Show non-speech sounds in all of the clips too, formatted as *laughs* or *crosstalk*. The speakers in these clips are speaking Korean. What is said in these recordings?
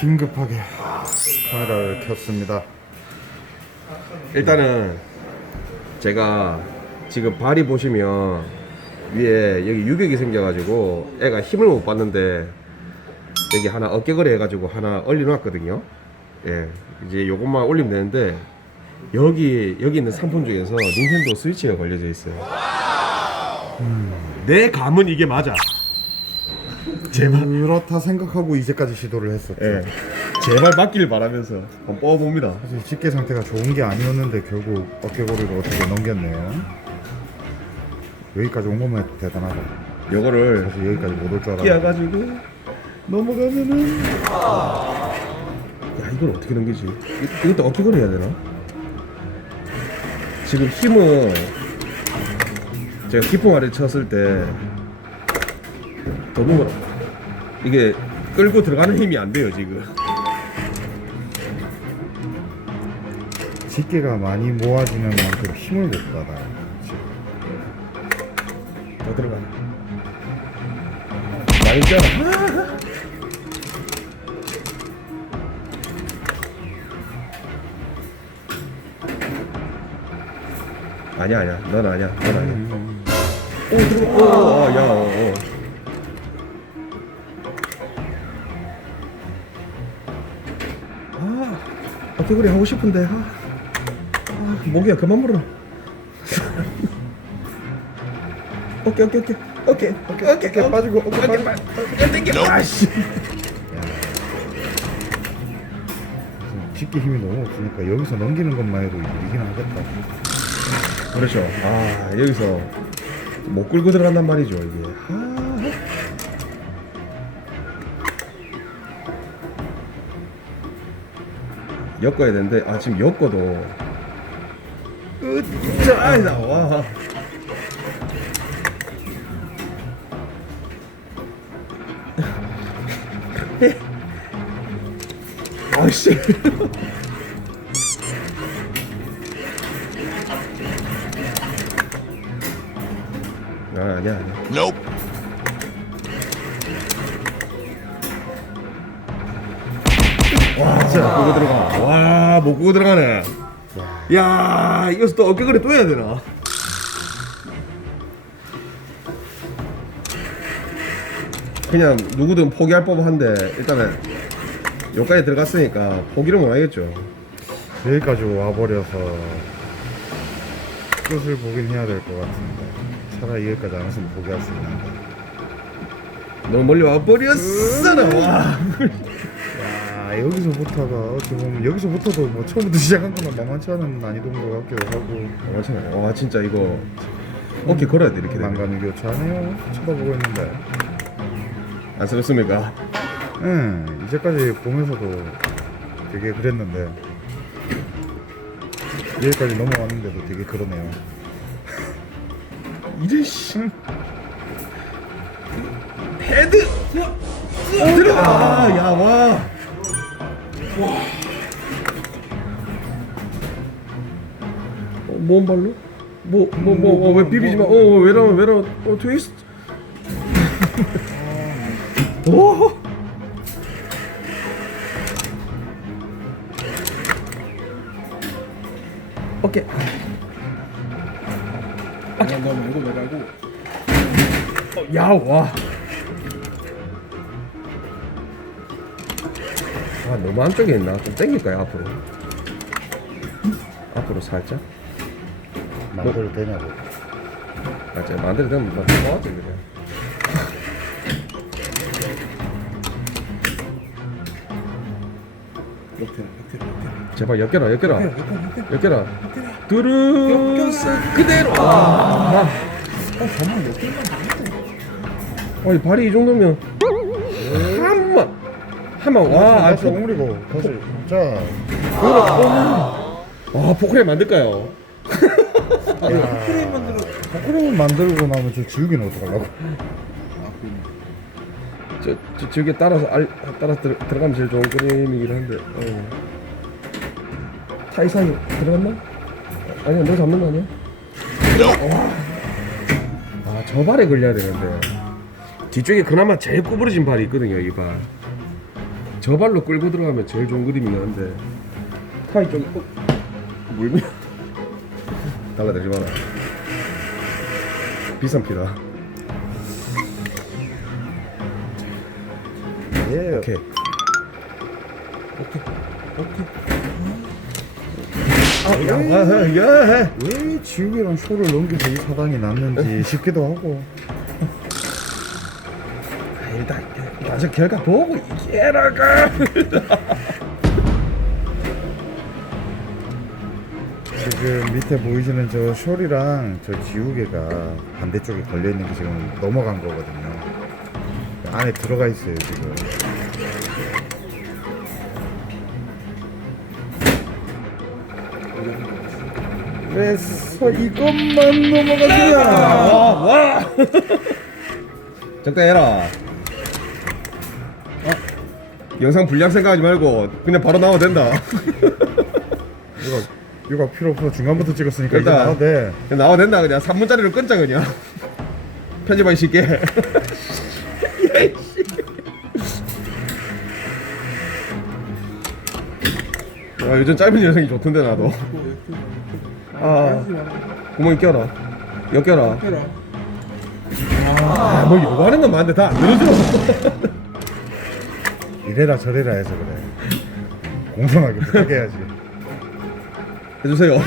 긴급하게 카메라를 켰습니다. 일단은 제가 지금 발이 보시면 위에 여기 유격이 생겨가지고 애가 힘을 못 받는데 여기 하나 어깨거리 해가지고 하나 올려놨거든요. 예, 이제 요것만 올리면 되는데 여기 여기 있는 상품 중에서 닌텐도 스위치가 걸려져 있어요. 음, 내 감은 이게 맞아. 제발, 그렇다 생각하고 이제까지 시도를 했었죠. 예, 제발 맞기를 바라면서 한번 뽑아봅니다. 사실 집게 상태가 좋은 게 아니었는데 결국 어깨고리를 어떻게 넘겼네요. 여기까지 온 것만 해도 대단하다. 요거를 사실 여기까지 못 올 줄 알았는데. 끼어가지고 넘어가면은 야 이걸 어떻게 넘기지? 이- 이것도 어깨거리 해야 되나? 지금 힘은 제가 기풍 아래 쳤을 때 너무 이게 끌고 들어가는 힘이 안 돼요 지금 집게가 많이 모아지는 만큼 힘을 못 받아요. 지금. 더 들어가 많이 쪄 아니야 아니야 넌 아니야 넌 아니야 오 들어가 오, 어, 야 어, 어. 그래 하고 싶은데 아, 아 목이야 그만 물어. 오케이 오케이 오케이. 오케이 오케이 오케이 빠지고 어깨 빠지고. 빠지고. 땡겨. 아씨. 집게 힘이 너무 없으니까 여기서 넘기는 것만 해도 이기는 하겠다. 그렇죠. 아 여기서 못 끌고 들어간단 말이죠 이게. 아. 엮어야 되는데 아 지금 엮어도. 으짜 나와. *laughs* 아씨. 아, 아니야 아니야 와 진짜 못 끄고 들어가 와못 끄고 들어가네. 야 이거 또 어깨거리 또 해야 되나? 그냥 누구든 포기할 법한데 일단은 여기까지 들어갔으니까 포기를 못 하겠죠. 여기까지 와버려서 끝을 보긴 해야 될 것 같은데 차라리 여기까지 안 왔으면 포기할 수 있는데 너무 멀리 와버렸어 나. 와. 야 여기서부터가 어찌 보면 여기서부터도 뭐 처음부터 *laughs* 시작한 거는 만만치 않은 난이도인 것 같기도 하고. 와, 진짜, 와 진짜 이거 어깨 걸어야 돼 이렇게 되면? 난감이 교차하네요. 쳐다보고 있는데. 안쓰럽습니까? 응 이제까지 보면서도 되게 그랬는데. 여기까지 넘어왔는데도 되게 그러네요. *laughs* 이래 씨 헤드! 들어가 야와 어, 뭔 발로? 뭐뭐 뭐 왜 비비지 마. 어 왜라면 왜라면 어 트위스트. *laughs* 오. 오케이. 아니 너 말고 너 말고 어, 야, 와. 아, 너무 안쪽에 있나? 좀 당길까요, 앞으로? 앞으로 살짝? 만들어도 되냐고 아, 제가 만들어 되면 막 좋아하지, 그래. 옆에 옆에 옆에 제발, 엮여라, 엮여라. 엮여라. 두루스 그대로. 아, 어 저만 몇 개만 아니, 발이 이 정도면. 번, 와, 아, 아, 포, 조금이고. 다시 자 와, 포크레 만들까요? *laughs* 크레임 만들어. 포크레인 만들고 나면 저 지우개는 어떡하려고? 아 저, 저 저게 따라서 알 따라서 들어, 들어가면 제일 좋은 그림이긴 한데. 어. 타이산이 들어갔나? 아니야 너 잡는 거 아니야? 아저 발에 걸려야 되는데. 뒤쪽에 그나마 제일 구부러진 발이 있거든요 이발 저 발로 끌고 들어가면 제일 좋은 그림이긴 한데. 타이 좀 어, 물면 *laughs* 달라들지 마라. 비싼 피다. 예. 오케이. 아, 야, 야, 야. 왜 지우개랑 쇼를 넘겨서 이 사당이 났는지 싶기도 하고. 일단 나 저 결과 보고 이게라가 지금 밑에 보이시는 저 숄이랑 저 지우개가 반대쪽에 걸려 있는 게 지금 넘어간 거거든요. 안에 들어가 있어요 지금. 그래서 이것만 넘어가주면 와 *laughs* 적당히 해라 어? 영상 분량 생각하지 말고 그냥 바로 나와도 된다. *laughs* 이거 이거 필요 없어 중간부터 찍었으니까 일단. 나와도 돼. 그냥 나와도 된다 그냥. 3분짜리로 끊자 그냥. *laughs* 편집하기 쉽게. *laughs* 아, 요즘 짧은 영상이 좋던데 나도. 아 구멍이 껴라. 여 껴라 해라. 아 뭐 요거 하는 건 많은데 다 안 들어줘 이래라 저래라 해서 그래. 공정하게 부탁해야지. 해주세요.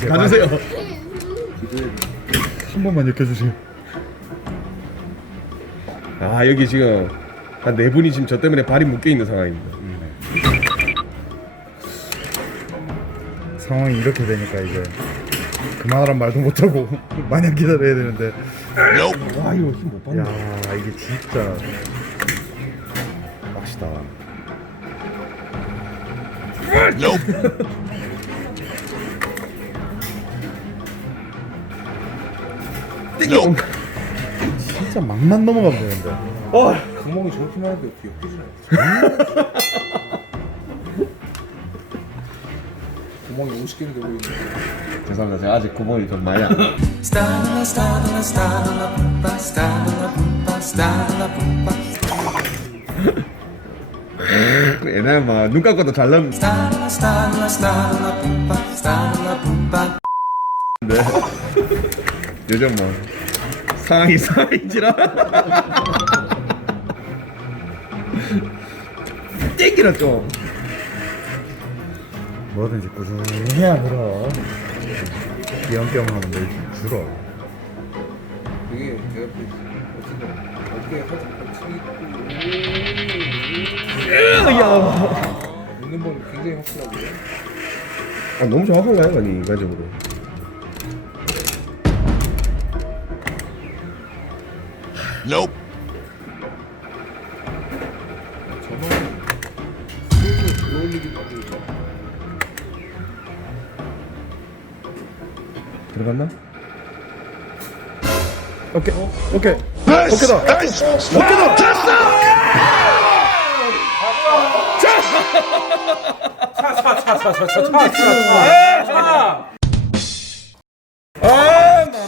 제발 가주세요. 한 번만 느껴주세요. 아 여기 지금 한 네 분이 지금 저 때문에 발이 묶여 있는 상황입니다. 상황이 이렇게 되니까 이제 그만하란 말도 못하고 *laughs* 마냥 기다려야 되는데. 와 이거 힘못야 받네. 이게 진짜 빡시다. 띵 진짜 막만 넘어가면 되는데. 어. 구멍이 저렇게만 하는데 어떻게 엮이지 않아? *laughs* 구멍이 50개는 되고 있는데. 죄송합니다. 제가 아직 구멍이 좀 많이 안 날에 막눈 감고도 잘 pumpa, stalla, pumpa. 요즘 뭐 상황이 상황인지라. *laughs* 땡기라 좀 뭐든지 꾸준히 해야 늘어. 띄엄띄엄 하면 늘 줄어. 그 어쨌든 어깨에 살짝 받치고 야 있는 건 굉장히 확실하고요. 아, 너무 정확한가요 아니 인간적으로. 저는 슬슬 들어올리기도 하고 들어갔나? 오케이 오케이 오케이다 아마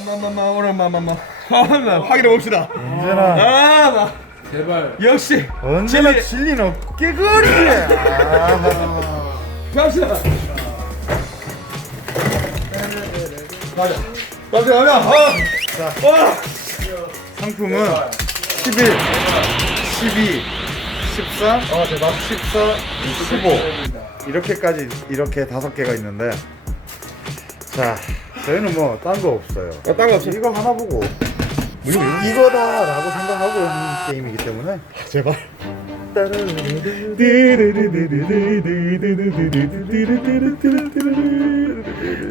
마마마 오랜만마마 아나 확인해 봅시다 언제나 아나 제발 역시 언제나 진리. 진리는 어깨거리 아, 갑시다 가자 가자 가자 아. 자. 와 상품은 11 12 13 아, 대박. 14 15 이렇게까지 이렇게 다섯 개가 있는데. 자 저희는 뭐 딴 거 없어요. 아, 딴거 없어요. 이거 하나 보고. 이거다라고 생각하고 있는 게임이기 때문에. 제발.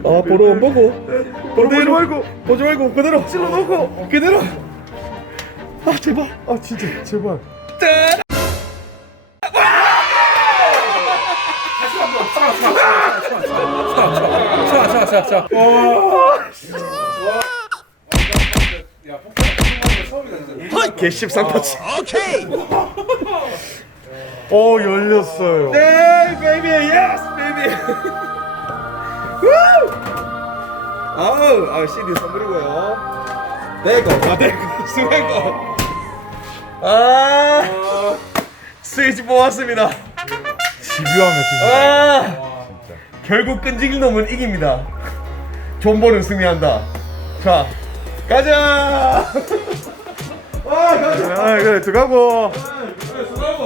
아 보러 안 보고 보러 보지 말고 보지 말고 그대로 찔러 놓고 그대로 아 제발 아 진짜 제발 차차차차 야 폭탄 처음이다 진짜 개씹 상파치 어 열렸어요. 네 베이비 예스 베이비 아우 아 CD 선물이고요. 내거. 아 내거. 수행거. 아 스위치 뽑았습니다. 집요하면 승리. 아 결국 끈질긴 놈은 이깁니다. 존버는 승리한다. 자 가자. 아 가자. 아 그래 들어가고.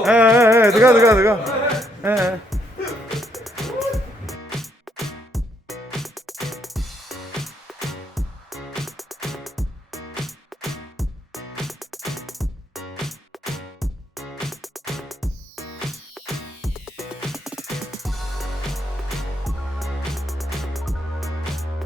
예, 예, 예, 들어가 들어가 들어가. 예, 예.